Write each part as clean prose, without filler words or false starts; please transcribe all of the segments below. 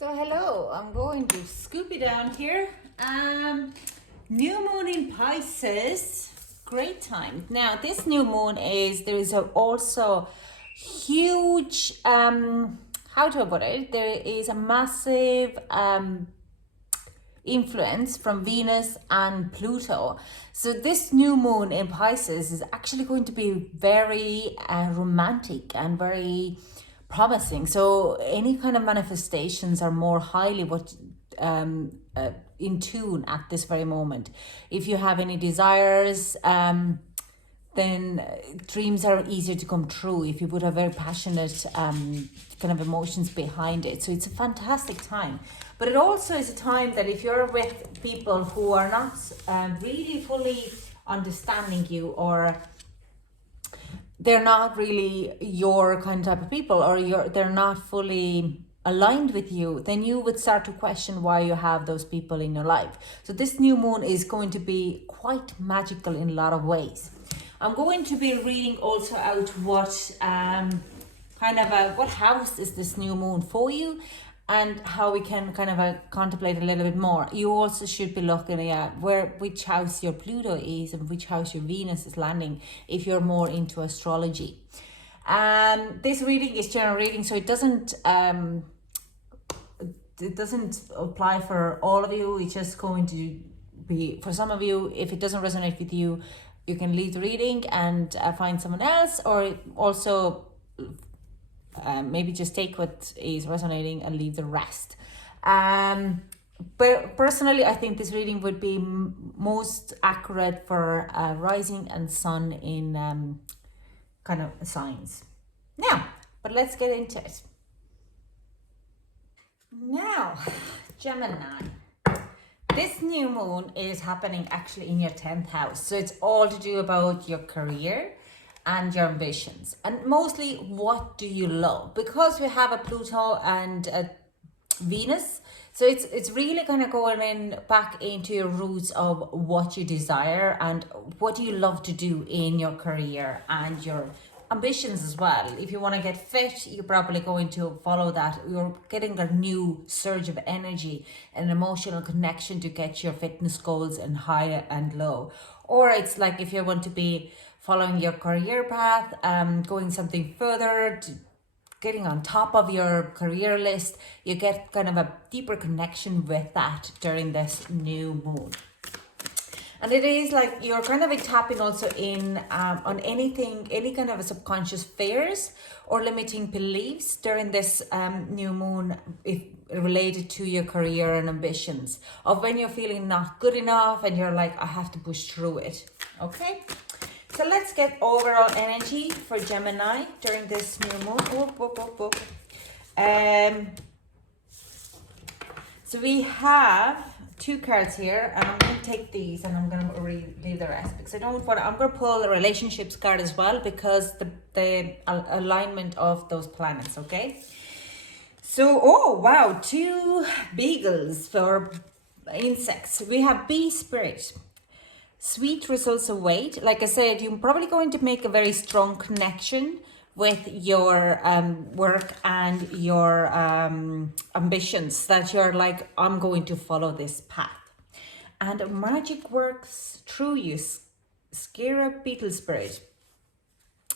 So hello, I'm going to scoop it down here. New moon in Pisces, great time. Now this new moon there is also huge, how to put it, there is a massive influence from Venus and Pluto. So this new moon in Pisces is actually going to be very romantic and very promising. So any kind of manifestations are more highly in tune at this very moment. If you have any desires, then dreams are easier to come true if you put a very passionate kind of emotions behind it. So it's a fantastic time. But it also is a time that if you're with people who are not really fully understanding you, or they're not really your kind of type of people, or they're not fully aligned with you, then you would start to question why you have those people in your life. So this new moon is going to be quite magical in a lot of ways. I'm going to be reading also out what what house is this new moon for you, and how we can kind of contemplate a little bit more. You also should be looking at which house your Pluto is and which house your Venus is landing if you're more into astrology. This reading is general reading, so it doesn't apply for all of you. It's just going to be for some of you. If it doesn't resonate with you, you can leave the reading and find someone else, or also maybe just take what is resonating and leave the rest. But personally, I think this reading would be most accurate for rising and sun in kind of signs. Now, but let's get into it. Now, Gemini. This new moon is happening actually in your 10th house. So it's all to do about your career and your ambitions, and mostly what do you love, because we have a Pluto and a Venus. So it's really kind of going back into your roots of what you desire and what do you love to do in your career and your ambitions as well. If you want to get fit, you're probably going to follow that. You're getting a new surge of energy and emotional connection to get your fitness goals and high and low. Or it's like if you want to be following your career path, going something further, getting on top of your career list, you get kind of a deeper connection with that during this new moon. And it is like you're kind of tapping also in on any kind of a subconscious fears or limiting beliefs during this new moon, if related to your career and ambitions, of when you're feeling not good enough and you're like, I have to push through it. Okay, so let's get overall energy for Gemini during this new moon. So we have two cards here, and I'm going to take these and I'm going to leave the rest because I'm going to pull the relationships card as well, because the alignment of those planets. Okay, so oh wow, two beagles for insects. We have bee spirit. Sweet results await. Like I said, you're probably going to make a very strong connection with your work and your ambitions, that you're like, I'm going to follow this path. And magic works through you. Scarab beetle spirit.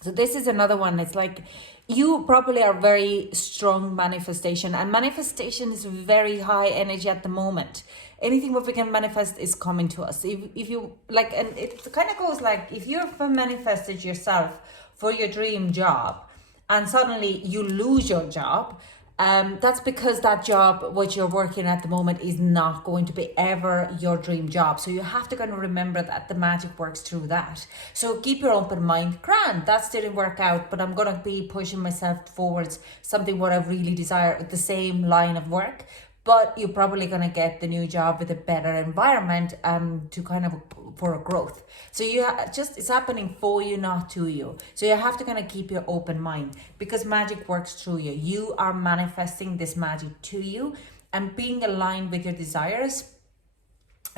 So this is another one. It's like you probably are very strong manifestation, and manifestation is very high energy at the moment. Anything what we can manifest is coming to us. If you like, and it kind of goes like, if you've manifested yourself for your dream job and suddenly you lose your job, that's because that job what you're working at the moment is not going to be ever your dream job. So you have to kind of remember that the magic works through that. So keep your open mind. Grand, that didn't work out, but I'm going to be pushing myself towards something what I really desire, the same line of work. But you're probably going to get the new job with a better environment to kind of for a growth. So it's happening for you, not to you. So you have to kind of keep your open mind, because magic works through you. You are manifesting this magic to you, and being aligned with your desires,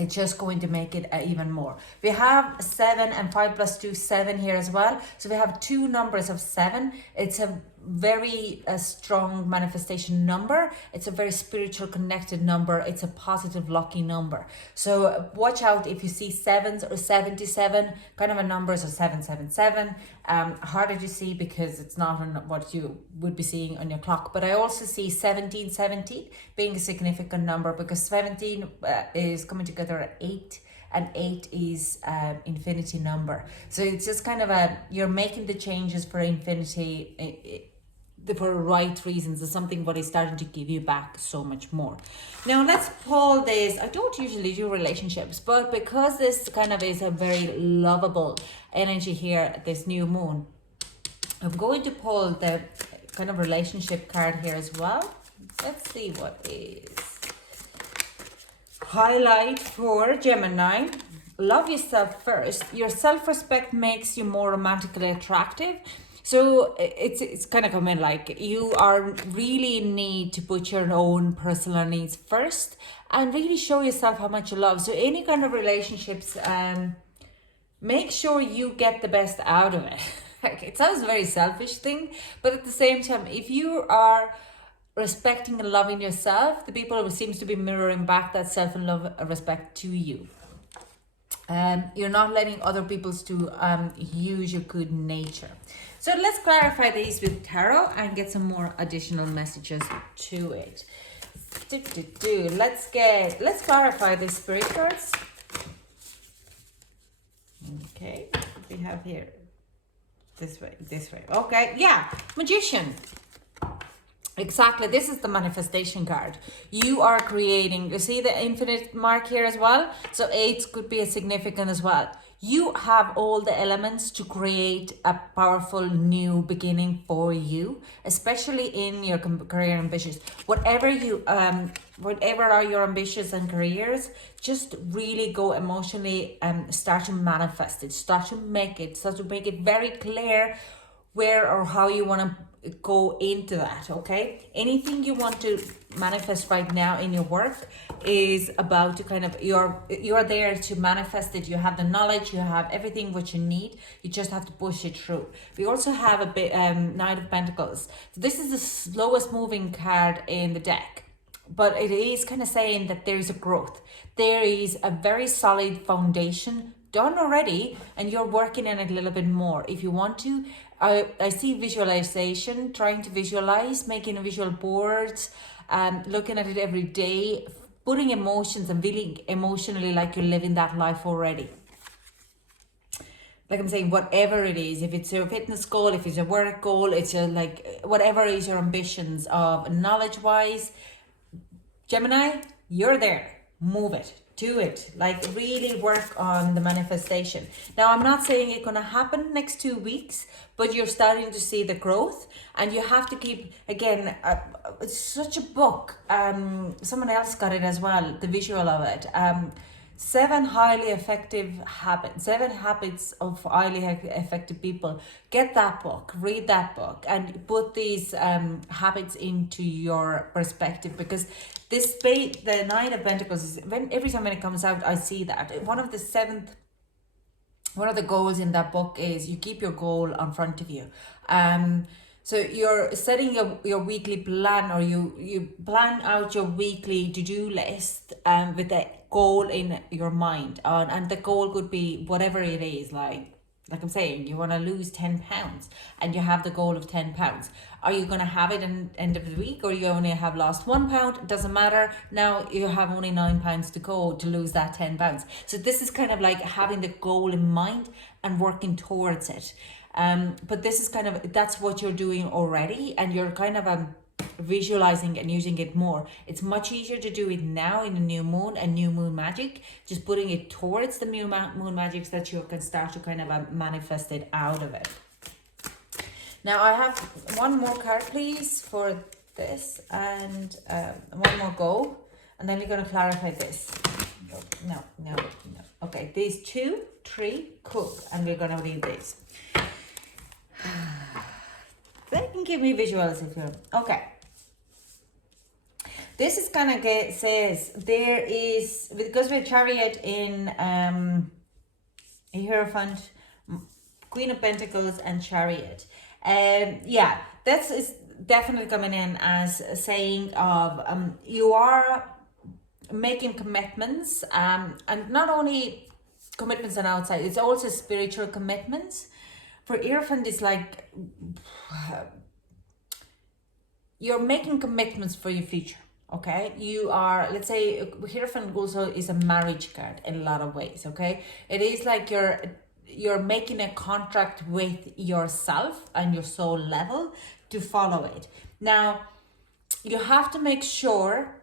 it's just going to make it even more. We have 7 and 5 plus 2, 7 here as well. So we have two numbers of 7. It's a very strong manifestation number. It's a very spiritual connected number. It's a positive lucky number. So watch out if you see 7s or 77 kind of a numbers, or 777. Harder to see because it's not on what you would be seeing on your clock. But I also see 1717 being a significant number, because 17 is coming together at 8, and 8 is infinity number. So it's just kind of you're making the changes for infinity for right reasons. It's something what is starting to give you back so much more. Now let's pull this. I don't usually do relationships, but because this kind of is a very lovable energy here, this new moon, I'm going to pull the kind of relationship card here as well. Let's see what is highlight for Gemini. Love yourself first. Your self-respect makes you more romantically attractive. So it's kind of coming like you are really in need to put your own personal needs first and really show yourself how much you love. So any kind of relationships, make sure you get the best out of it. Like, it sounds very selfish thing, but at the same time, if you are respecting and loving yourself, the people who seems to be mirroring back that self and love and respect to you. You're not letting other people's to use your good nature. So let's clarify these with tarot and get some more additional messages to it. Let's clarify the spirit cards. Okay, we have here this way. Okay, yeah, Magician. Exactly, this is the manifestation card. You are creating, you see the infinite mark here as well? So 8 could be a significant as well. You have all the elements to create a powerful new beginning for you, especially in your career ambitions. Whatever are your ambitions and careers, just really go emotionally and start to manifest it, start to make it very clear where or how you want to go into that. Okay, anything you want to manifest right now in your work is about to kind of you're there to manifest it. You have the knowledge, you have everything what you need, you just have to push it through. We also have a bit Knight of Pentacles. So this is the slowest moving card in the deck, but it is kind of saying that there is a growth, there is a very solid foundation done already, and you're working in it a little bit more if you want to. I see visualization, trying to visualize, making a visual boards, looking at it every day, putting emotions and feeling emotionally like you're living that life already. Like I'm saying, whatever it is, if it's your fitness goal, if it's a work goal, it's your like whatever is your ambitions of knowledge-wise, Gemini, you're there. Move it. Do it. Like, really work on the manifestation. Now, I'm not saying it's gonna happen next 2 weeks, but you're starting to see the growth, and you have to keep, again, it's such a book. Someone else got it as well, the visual of it. 7 highly effective habits, 7 habits of highly effective people. Get that book, read that book, and put these habits into your perspective, because this the Nine of Pentacles is, every time when it comes out, I see that. One of the goals in that book is you keep your goal in front of you. So you're setting your weekly plan, or you plan out your weekly to-do list with a goal in your mind. And the goal could be whatever it is, like I'm saying, you want to lose 10 pounds and you have the goal of 10 pounds. Are you going to have it in end of the week, or you only have lost 1 pound? It doesn't matter. Now you have only 9 pounds to go to lose that 10 pounds. So this is kind of like having the goal in mind and working towards it. But this is kind of, that's what you're doing already, and you're kind of visualizing and using it more. It's much easier to do it now in the new moon and new moon magic, just putting it towards the new moon magic so that you can start to kind of manifest it out of it. Now I have one more card, please, for this, and one more go, and then we're going to clarify this. No. Okay, these 2, 3, cool, and we're going to read these. They can give me visuals if you're okay. This is kind of says there is, because we're Chariot in Hierophant, Queen of Pentacles and Chariot. Yeah, that's is definitely coming in as a saying of you are making commitments, and not only commitments on outside, it's also spiritual commitments. For Irfan, it's like you're making commitments for your future. Okay, you are, let's say, Hierophant also is a marriage card in a lot of ways. Okay, it is like you're making a contract with yourself and your soul level to follow it. Now, you have to make sure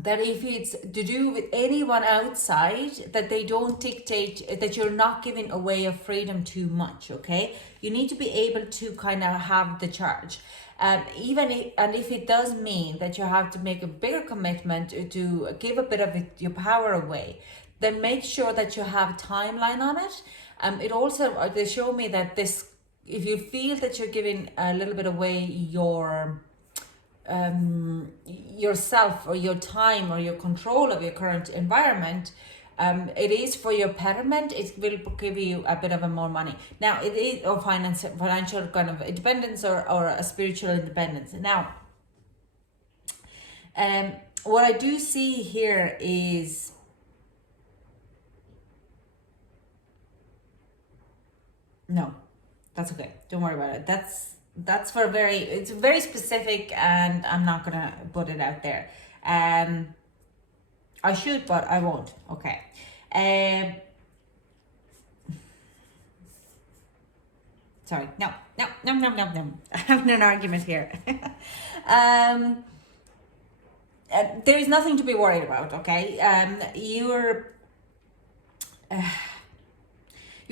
that if it's to do with anyone outside, that they don't dictate, that you're not giving away your freedom too much. Okay, you need to be able to kind of have the charge, even if, and if it does mean that you have to make a bigger commitment to give a bit of it, your power away, then make sure that you have a timeline on it. It also, they show me that this, if you feel that you're giving a little bit away yourself or your time or your control of your current environment, it is for your betterment. It will give you a bit of a more money. Now it is, or financial kind of independence, or a spiritual independence. Now, what I do see here is no, that's okay. Don't worry about it. That's for it's very specific, and I'm not gonna put it out there. I should, but I won't. Okay. Sorry. No. I'm having an argument here. There is nothing to be worried about. Okay. You're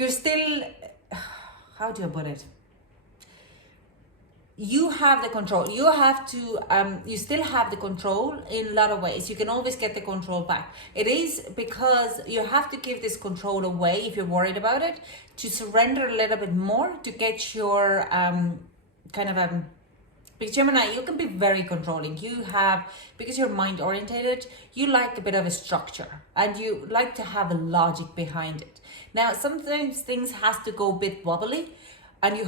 still. How do I put it? You have the control. You have to you still have the control in a lot of ways. You can always get the control back. It is because you have to give this control away if you're worried about it, to surrender a little bit more, to get your kind of because Gemini, you can be very controlling. You have, because you're mind orientated, you like a bit of a structure, and you like to have a logic behind it. Now, sometimes things has to go a bit wobbly, and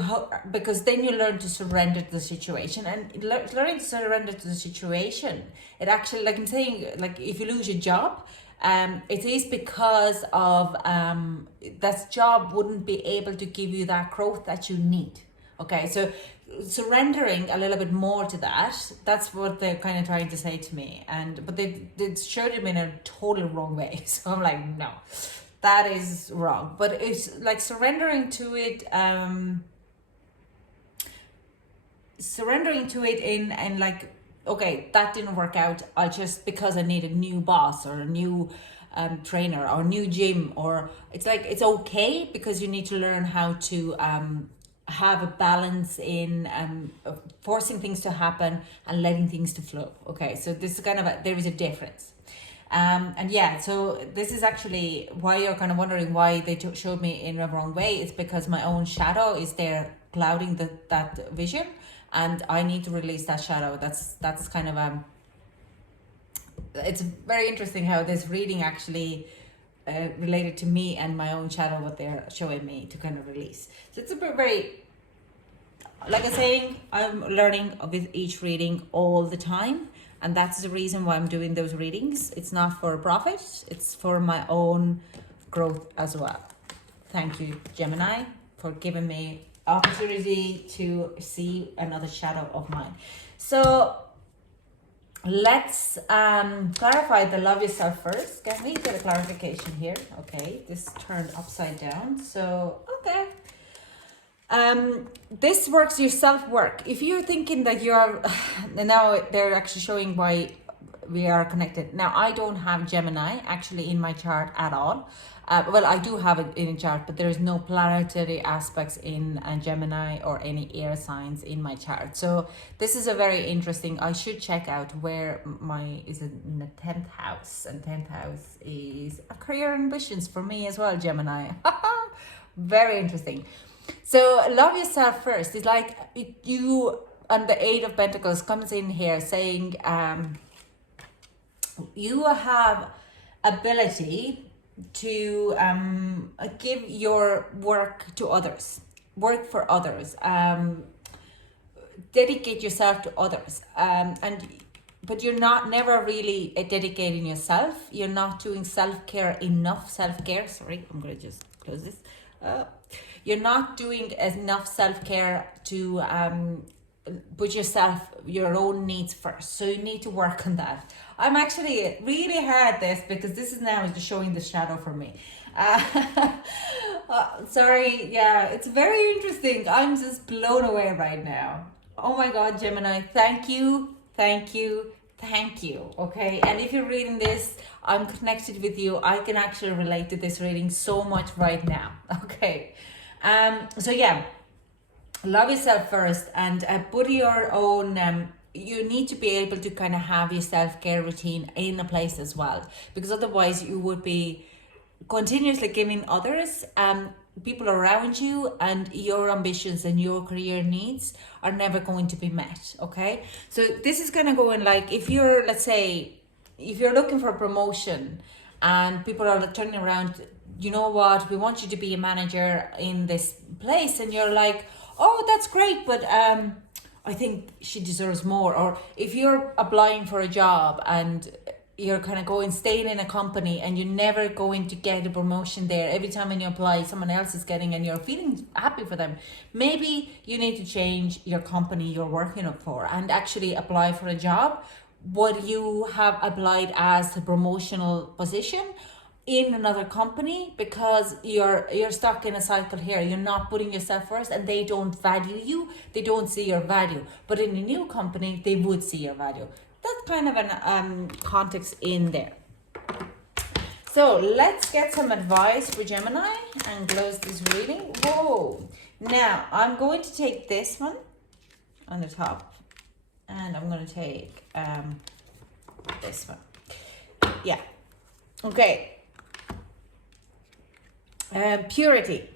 because then you learn to surrender to the situation, and learning to surrender to the situation, it actually, like I'm saying, like if you lose your job, it is because of that job wouldn't be able to give you that growth that you need. Okay, so surrendering a little bit more to that's what they're kind of trying to say to me, but they showed it in a totally wrong way. So I'm like, no, that is wrong. But it's like surrendering to it in like, okay, that didn't work out, I just, because I need a new boss or a new trainer or a new gym, or it's like, it's okay, because you need to learn how to have a balance in forcing things to happen and letting things to flow. Okay, so this is kind of there is a difference. And yeah, so this is actually why you're kind of wondering why they showed me in a wrong way. It's because my own shadow is there clouding that vision, and I need to release that shadow. That's kind of it's very interesting how this reading actually related to me and my own shadow, what they're showing me to kind of release. So it's a very, like I'm saying, I'm learning with each reading all the time, and that's the reason why I'm doing those readings. It's not for profit, it's for my own growth as well. Thank you, Gemini, for giving me opportunity to see another shadow of mine. So let's clarify the love yourself first. Can we get a clarification here? Okay, this turned upside down. So, okay. This works your self-work. If you're thinking that you're, now they're actually showing why we are connected. Now, I don't have Gemini actually in my chart at all. Well, I do have it in a chart, but there is no planetary aspects in Gemini or any air signs in my chart. So this is a very interesting, I should check out where is it in the 10th house, and 10th house is a career ambitions for me as well, Gemini. Very interesting. So love yourself first. It's like you, and the Eight of Pentacles comes in here saying you have ability to give your work to others. work for others, dedicate yourself to others, but you're not never really dedicating yourself. You're not doing self-care enough. Self-care, sorry, I'm gonna just close this. You're not doing enough self-care to put your own needs first. So you need to work on that. I'm actually really hard at this because this is now just showing the shadow for me. Sorry, yeah, it's very interesting. I'm just blown away right now. Oh my God, Gemini, thank you, thank you, thank you. Okay, and if you're reading this, I'm connected with you. I can actually relate to this reading so much right now. Okay, so yeah, love yourself first, and put your own you need to be able to kind of have your self-care routine in a place as well, because otherwise you would be continuously giving others, people around you, and your ambitions and your career needs are never going to be met. Okay, so this is kind of going like, if you're, let's say, if you're looking for a promotion and people are turning around, you know what, we want you to be a manager in this place, and you're like, oh, that's great, but I think she deserves more. Or if you're applying for a job and you're kind of staying in a company and you're never going to get a promotion there, every time when you apply someone else is getting, and you're feeling happy for them, maybe you need to change your company you're working for and actually apply for a job what you have applied as a promotional position in another company, because you're stuck in a cycle here. You're not putting yourself first, and they don't value you, they don't see your value. But in a new company, they would see your value. That's kind of an context in there. So let's get some advice for Gemini and close this reading. Whoa. Now I'm going to take this one on the top, and I'm going to take this one. Yeah. Okay. Purity.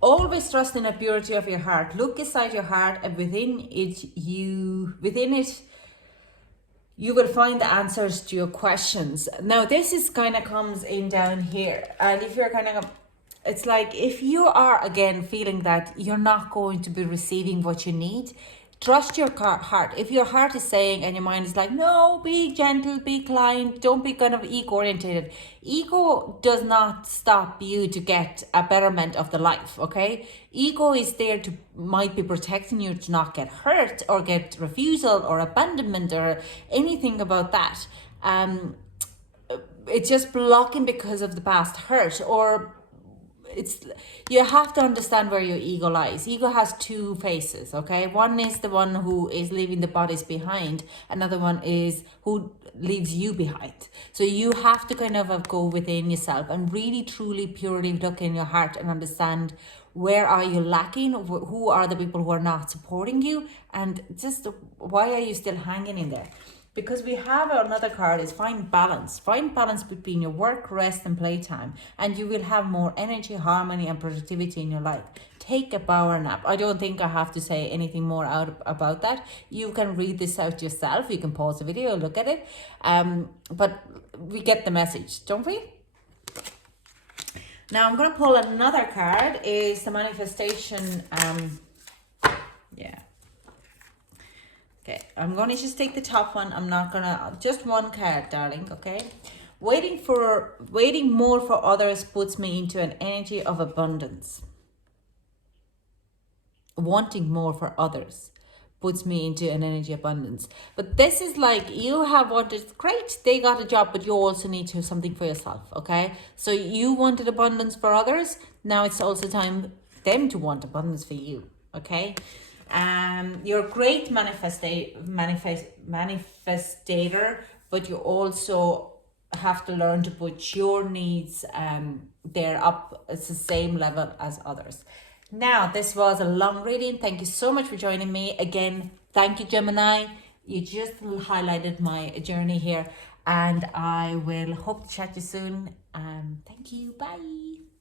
Always trust in the purity of your heart. Look inside your heart, and within it you will find the answers to your questions. Now this is kind of comes in down here, and if you're kind of, it's like, if you are again feeling that you're not going to be receiving what you need, trust your heart. If your heart is saying, and your mind is like, no, be gentle, be kind, don't be kind of ego oriented. Ego does not stop you to get a betterment of the life. Okay, ego is there to, might be protecting you to not get hurt or get refusal or abandonment or anything about that. It's just blocking because of the past hurt, or it's, you have to understand where your ego lies. Ego has two faces. Okay, one is the one who is leaving the bodies behind, another one is who leaves you behind. So you have to kind of go within yourself and really truly purely look in your heart and understand, where are you lacking, who are the people who are not supporting you, and just why are you still hanging in there. Because we have another card is find balance. Find balance between your work, rest, and playtime, and you will have more energy, harmony, and productivity in your life. Take a power nap. I don't think I have to say anything more about that. You can read this out yourself. You can pause the video, look at it. But we get the message, don't we? Now I'm going to pull another card. Is the manifestation. Yeah. Okay, I'm going to just take the top one. I'm not going to, just one card, darling, okay? Waiting more for others puts me into an energy of abundance. Wanting more for others puts me into an energy of abundance. But this is like, you have wanted, great, they got a job, but you also need to do something for yourself, okay? So you wanted abundance for others. Now it's also time them to want abundance for you, okay? You're a great manifestator, but you also have to learn to put your needs there up at the same level as others. Now, this was a long reading. Thank you so much for joining me. Again, thank you, Gemini. You just highlighted my journey here, and I will hope to chat to you soon. Thank you. Bye.